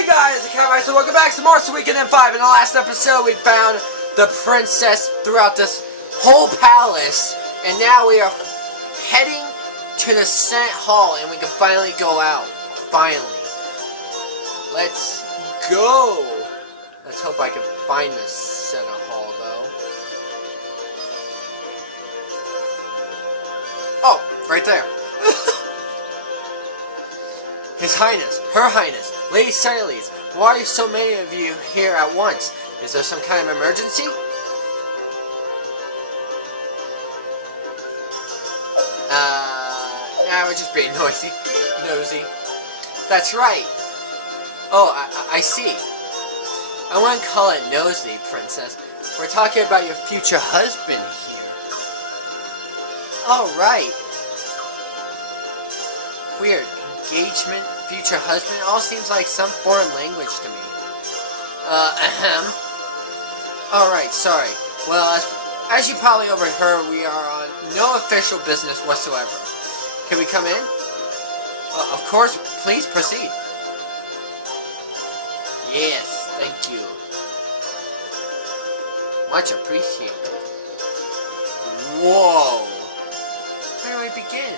Hey guys, it's Kevin, so welcome back to more Suikoden 5. In the last episode, we found the princess throughout this whole palace, and now we are heading to the Senate Hall, and we can finally go out. Finally. Let's go. Let's hope I can find the Senate Hall, though. Oh, right there. His Highness, Her Highness, Lady Cyrus, why are so many of you here at once? Is there some kind of emergency? Nah, we're just being nosy. That's right. Oh, I see. I wouldn't call it nosy, Princess. We're talking about your future husband here. Oh, right. Weird. Engagement, future husband, all seems like some foreign language to me. Alright, sorry. Well, as you probably overheard, we are on no official business whatsoever. Can we come in? Of course, please proceed. Yes, thank you. Much appreciated. Whoa. Where do we begin?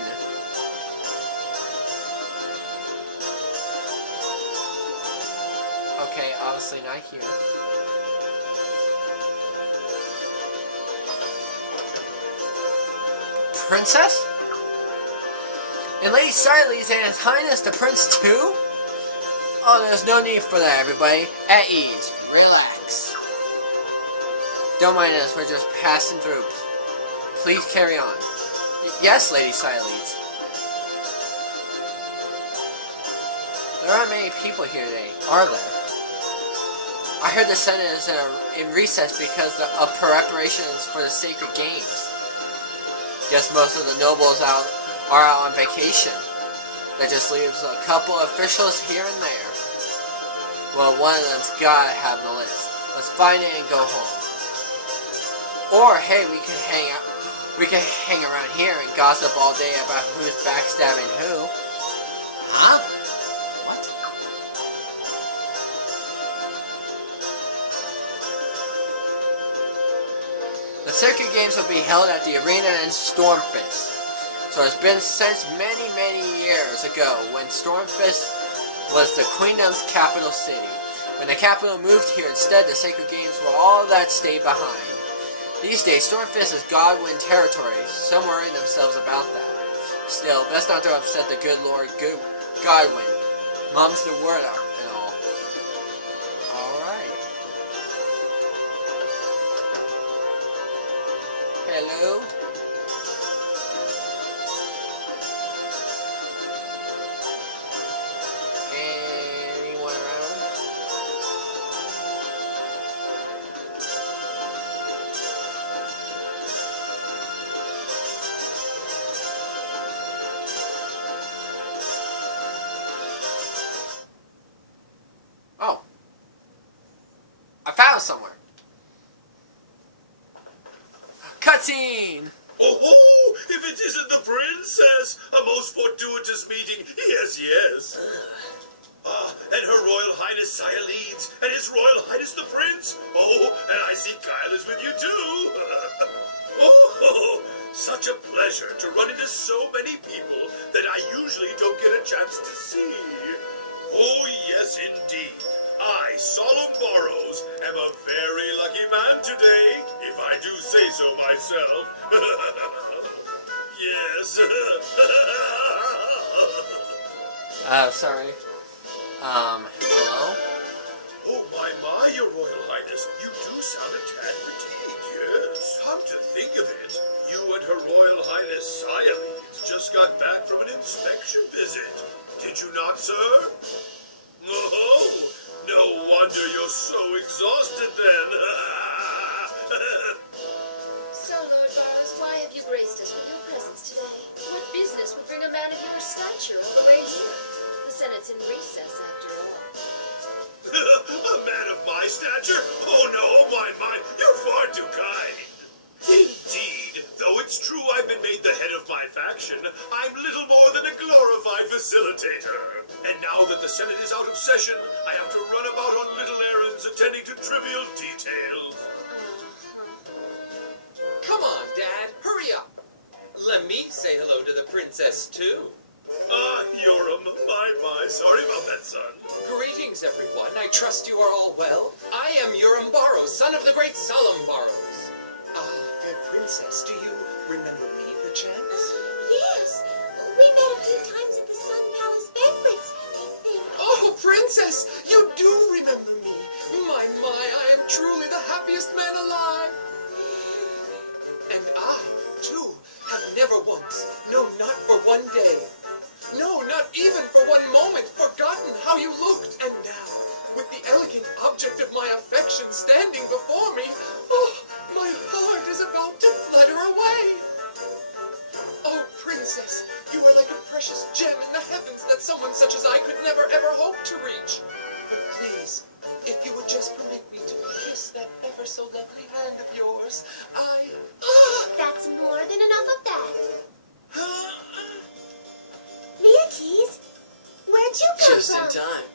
Okay, obviously not here. Princess? And Lady Cyrus and His Highness the Prince too? Oh, there's no need for that, everybody. At ease. Relax. Don't mind us, we're just passing through. Please carry on. Yes, Lady Cyrus. There aren't many people here today, are there? I heard the Senate is in recess because of preparations for the Sacred Games. Guess most of the nobles are out on vacation. That just leaves a couple officials here and there. Well, one of them's gotta have the list. Let's find it and go home. Or hey, we can hang around here and gossip all day about who's backstabbing who. Huh? The Circuit Games will be held at the arena in Stormfist. So it's been since many, many years ago when Stormfist was the Queendom's capital city. When the capital moved here instead, the Sacred Games were all that stayed behind. These days, Stormfist is Godwin territory. Some worry themselves about that. Still, best not to upset the good Lord Godwin. Mum's the word out and all. Alright. Hello? Anyone around? Oh. I found somewhere. Cutscene! Oh, if it isn't the princess! A most fortuitous meeting, yes. And Her Royal Highness Cyrus and His Royal Highness the Prince. Oh, and I see Kyle is with you too. Oh, such a pleasure to run into so many people that I usually don't get a chance to see. Oh, yes, indeed. I, Solemn Borrows, am a very lucky man today, if I do say so myself. Yes. Sorry. Hello? Oh, my, Your Royal Highness, you do sound a tad fatigued, yes. Come to think of it, you and Her Royal Highness Cyrus just got back from an inspection visit. Did you not, sir? Oh, no wonder you're so exhausted then. So, Lord Barrows, why have you graced us with your presence today? What business would bring a man of your stature all the way here? The Senate's in recess, after all. A man of my stature? Oh no, my, you're far too kind. Indeed, though it's true I've been made the head of my faction, I'm little more than a glorified facilitator. And now that the Senate is out of session, I have to run about on little errands attending to trivial details. Come on, Dad, hurry up. Let me say hello to the princess, too. Ah, Yoram, my, sorry about that, son. Greetings, everyone. I trust you are all well. I am Yoram Barrows, son of the great Solemn Barrows. Ah, fair princess, do you remember me, perchance? Yes, we met a few times at the Sun Palace banquets, I think. Oh, princess, you do remember me. My, I am truly the happiest man alive. And I, too, have never once, no, not for one day, no, not even for one moment, forgotten how you looked. And now, with the elegant object of my affection standing before me, oh, my heart is about to flutter away. Oh, princess, you are like a precious gem in the heavens that someone such as I could never ever hope to reach. But please, if you would just permit me to kiss that ever so lovely hand of yours, That's more than enough of that. Leoties, where'd you come Just from? in time.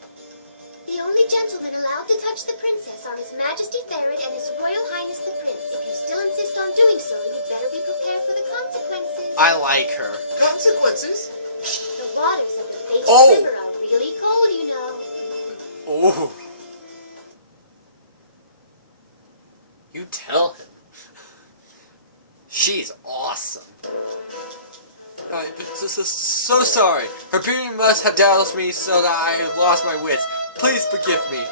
The only gentleman allowed to touch the princess are His Majesty Ferret and His Royal Highness the Prince. If you still insist on doing so, you'd better be prepared for the consequences. I like her. Consequences? The waters of the Fated Oh. River are really cold, you know. Oh. You tell him. She's awesome. So sorry. Her beauty must have dazzled me so that I have lost my wits. Please forgive me.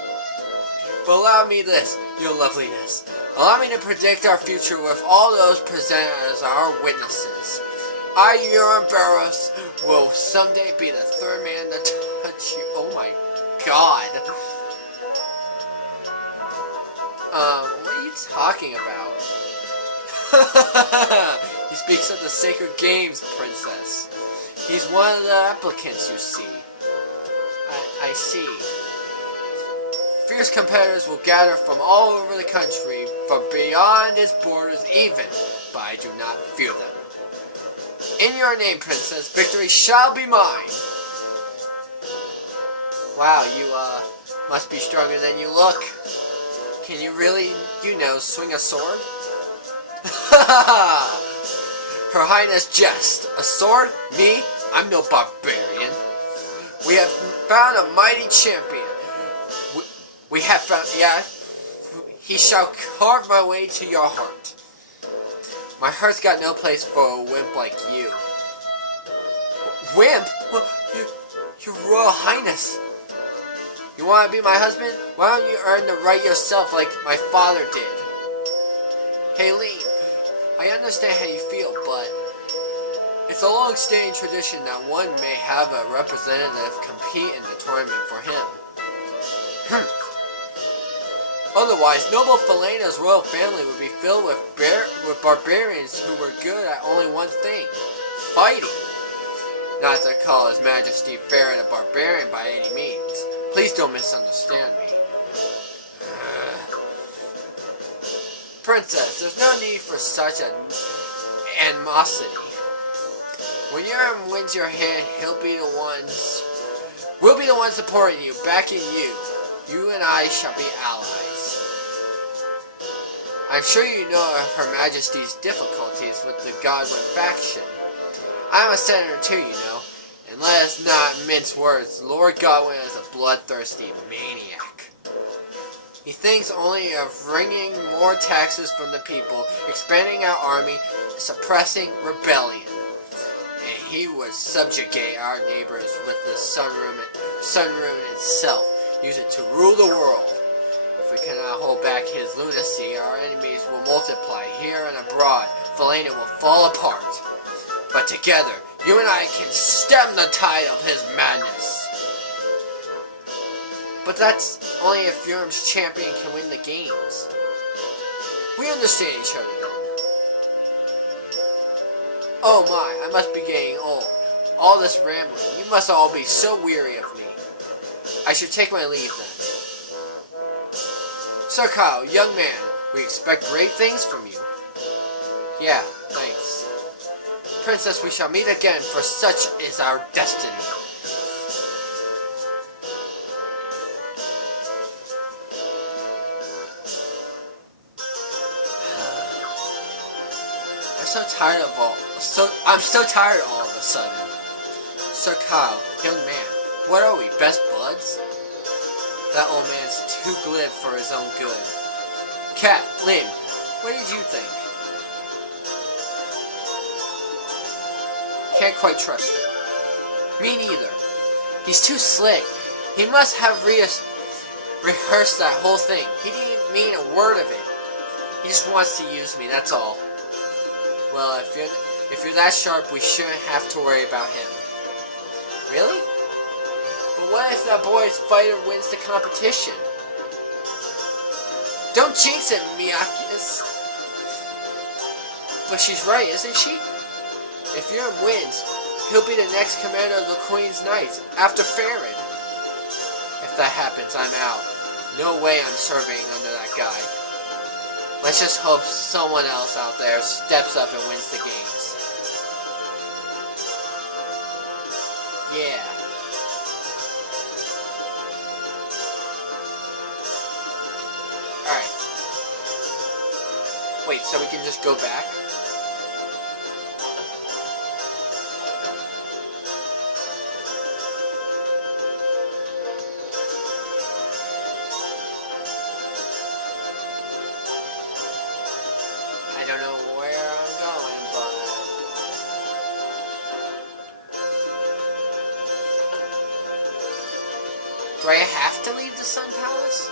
But allow me this, your loveliness. Allow me to predict our future with all those presented as our witnesses. I, Yoram Barrows, will someday be the third man to touch you. Oh my god. What are you talking about? He speaks of the sacred games, princess. He's one of the applicants, you see. I see. Fierce competitors will gather from all over the country, from beyond its borders even, but I do not fear them. In your name, princess, victory shall be mine. Wow, you, must be stronger than you look. Can you really, swing a sword? Her Highness jest. A sword? Me? I'm no barbarian. We have found a mighty champion. We have found, he shall carve my way to your heart. My heart's got no place for a wimp like you. Wimp? Your Royal Highness. You want to be my husband? Why don't you earn the right yourself like my father did? Hey Lee, I understand how you feel, but it's a long-standing tradition that one may have a representative compete in the tournament for him. Otherwise, noble Falena's royal family would be filled with barbarians who were good at only one thing: fighting. Not to call His Majesty Ferret a barbarian by any means. Please don't misunderstand me. Princess, there's no need for such animosity. When Yoram wins your hand, we'll be the ones supporting you, backing you. You and I shall be allies. I'm sure you know of Her Majesty's difficulties with the Godwin faction. I'm a senator too, you know. And let us not mince words. Lord Godwin is a bloodthirsty maniac. He thinks only of wringing more taxes from the people, expanding our army, suppressing rebellion. And he would subjugate our neighbors with the sun rune itself, use it to rule the world. If we cannot hold back his lunacy, our enemies will multiply here and abroad. Falena will fall apart. But together, you and I can stem the tide of his madness. But that's only if Yoram's champion can win the games. We understand each other then. Oh my, I must be getting old. All this rambling, you must all be so weary of me. I should take my leave then. Sir Kyle, young man, we expect great things from you. Yeah, thanks. Princess, we shall meet again, for such is our destiny. so tired of I'm so tired all of a sudden. Sir Kyle, young man, what are we, best buds? That old man's too glib for his own good. Kat, Lynn, what did you think? Can't quite trust him. Me neither. He's too slick. He must have rehearsed that whole thing. He didn't mean a word of it. He just wants to use me, that's all. Well, if you're that sharp, we shouldn't have to worry about him. Really? But what if that boy's fighter wins the competition? Don't jinx it, Miyakis. But she's right, isn't she? If Yurem wins, he'll be the next commander of the Queen's Knights, after Farron. If that happens, I'm out. No way I'm serving under that guy. Let's just hope someone else out there steps up and wins the games. Yeah. Alright. Wait, so we can just go back? I don't know where I'm going, but... Do I have to leave the Sun Palace?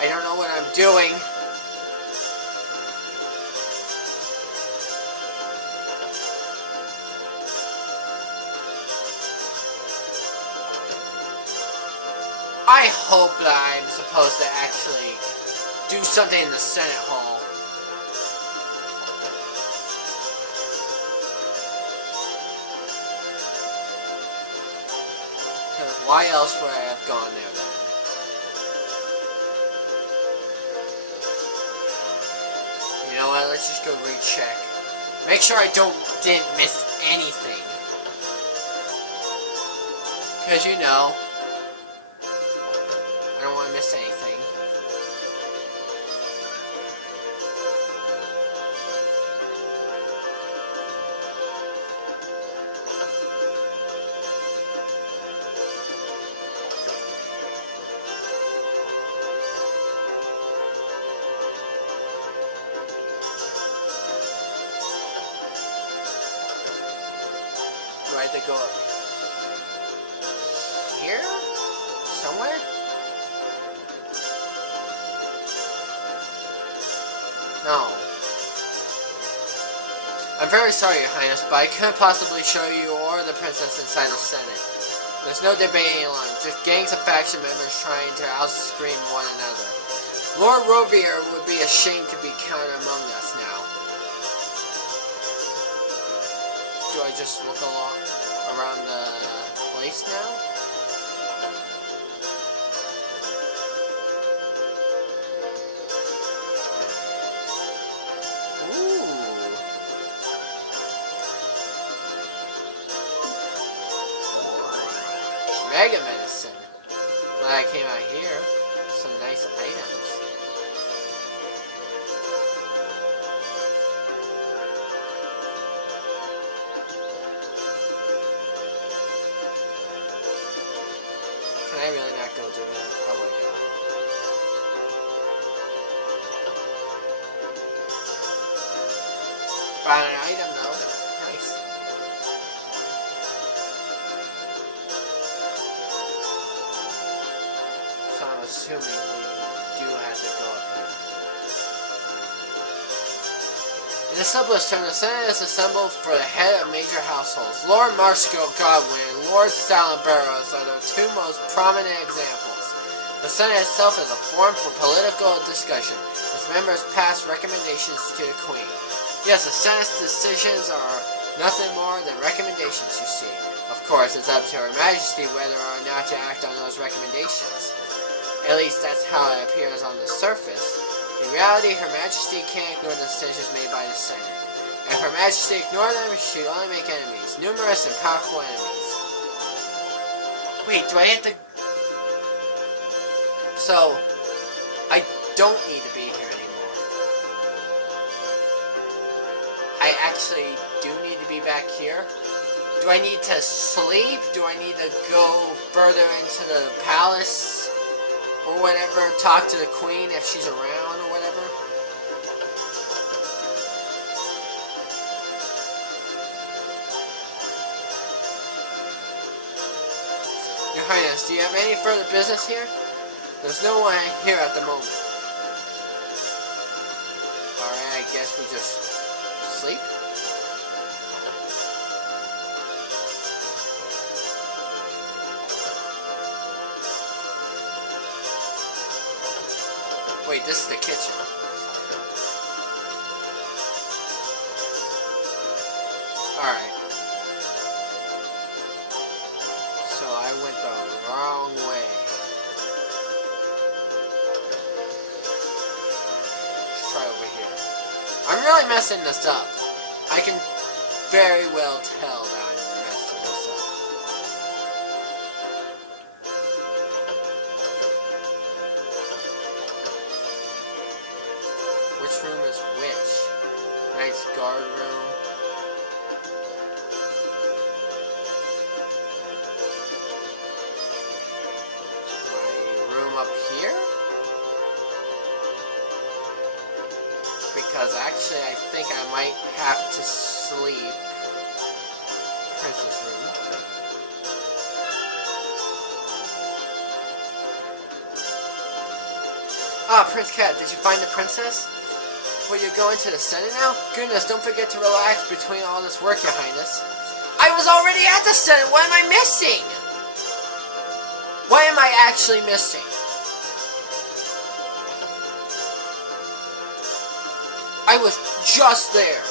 I don't know what I'm doing. I hope that I'm supposed to actually do something in the Senate Hall. Because why else would I have gone there then? You know what, let's just go recheck. Make sure I didn't miss anything. Because you know, I don't want to miss anything. Do I have to go up here? Somewhere? No. I'm very sorry, Your Highness, but I couldn't possibly show you or the princess inside the Senate. There's no debating alone, just gangs of faction members trying to out-scream one another. Lord Rovier would be ashamed to be counted among us now. Do I just look around the place now? Ooh. Mega medicine. Glad I came out here. Some nice items. Can I really not go do that? Oh my god. Found an item though. Nice. So I'm assuming we do have to go up here. In the simplest term, the Senate is assembled for the head of major households. Lord Marshal Godwin and Lord Salenberros are the two most prominent examples. The Senate itself is a forum for political discussion. Its members pass recommendations to the Queen. Yes, the Senate's decisions are nothing more than recommendations, you see. Of course, it's up to Her Majesty whether or not to act on those recommendations. At least that's how it appears on the surface. In reality, Her Majesty can't ignore the decisions made by the Senate. If Her Majesty ignored them, she'd only make enemies. Numerous and powerful enemies. Wait, do I have to... So, I don't need to be here anymore. I actually do need to be back here. Do I need to sleep? Do I need to go further into the palace? Or whatever, talk to the queen if she's around or whatever? Your Highness, do you have any further business here? There's no one here at the moment. Alright, I guess we just sleep? Wait, this is the kitchen. Alright. So I went the wrong way. Let's try over here. I'm really messing this up. I can very well tell that I'm messing this up. Which room is which? Nice guard room. My room up here? Because actually I think I might have to sleep. Princess room. Ah, Prince Cat, did you find the princess? Well, you're going to the Senate now? Goodness, don't forget to relax between all this work, Your Highness. I was already at the Senate! What am I missing? What am I actually missing? I was just there.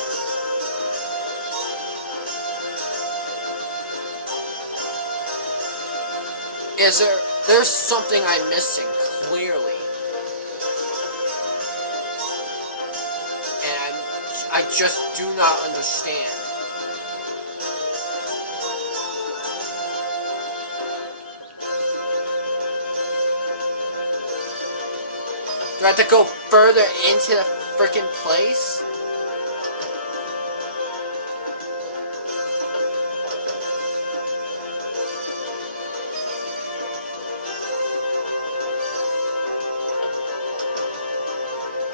There's something I'm missing, clearly. I just do not understand. Do I have to go further into the frickin' place?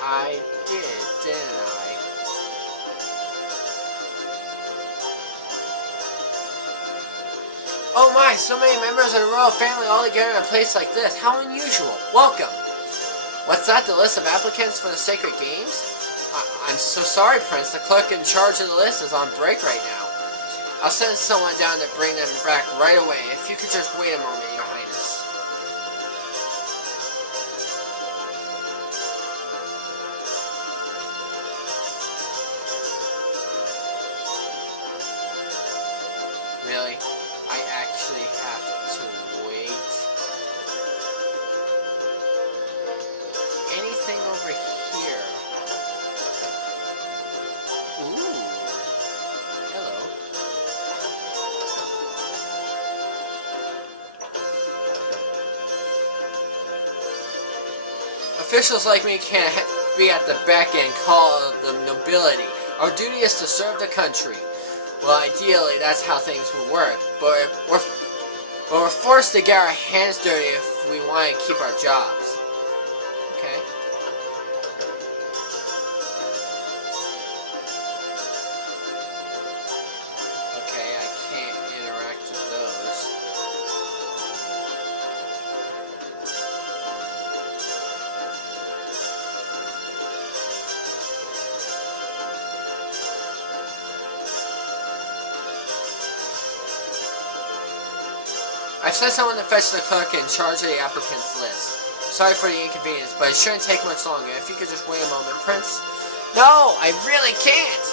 I did, didn't I? Oh my, so many members of the royal family all together in a place like this. How unusual. Welcome. What's that, the list of applicants for the Sacred Games? I'm so sorry, Prince. The clerk in charge of the list is on break right now. I'll send someone down to bring them back right away. If you could just wait a moment, Your Highness. Really? I actually have to wait. Anything over here? Ooh. Hello. Officials like me can't be at the beck and call of the nobility. Our duty is to serve the country. Well, ideally, that's how things will work, but we're forced to get our hands dirty if we want to keep our jobs. Okay. Okay, I can't interact with those. I've sent someone to fetch the clerk in charge of the applicants list. Sorry for the inconvenience, but it shouldn't take much longer. If you could just wait a moment, Prince. No, I really can't!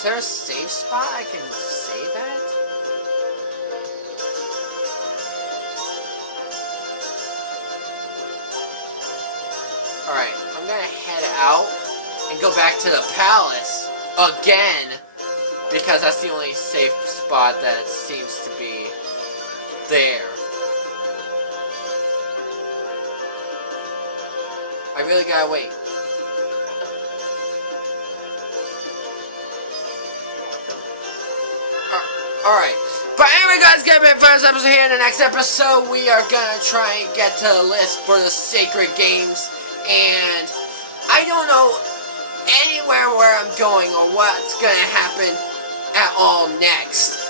Is there a safe spot I can save at? Alright, I'm gonna head out and go back to the palace again, because that's the only safe spot that seems to be there. I really gotta wait. Alright. But anyway, guys, get a bit first episode here. In the next episode, we are gonna try and get to the list for the Sacred Games. And I don't know anywhere where I'm going or what's gonna happen at all next.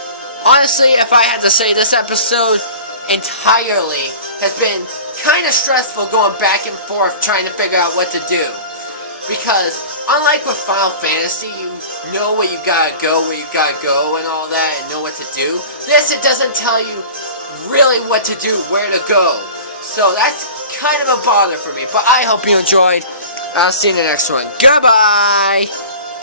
Honestly, if I had to say, this episode entirely has been kind of stressful going back and forth trying to figure out what to do. Because unlike with Final Fantasy, you know where you gotta go, and all that, and know what to do. This, it doesn't tell you really what to do, where to go. So that's kind of a bother for me. But I hope you enjoyed. I'll see you in the next one. Goodbye!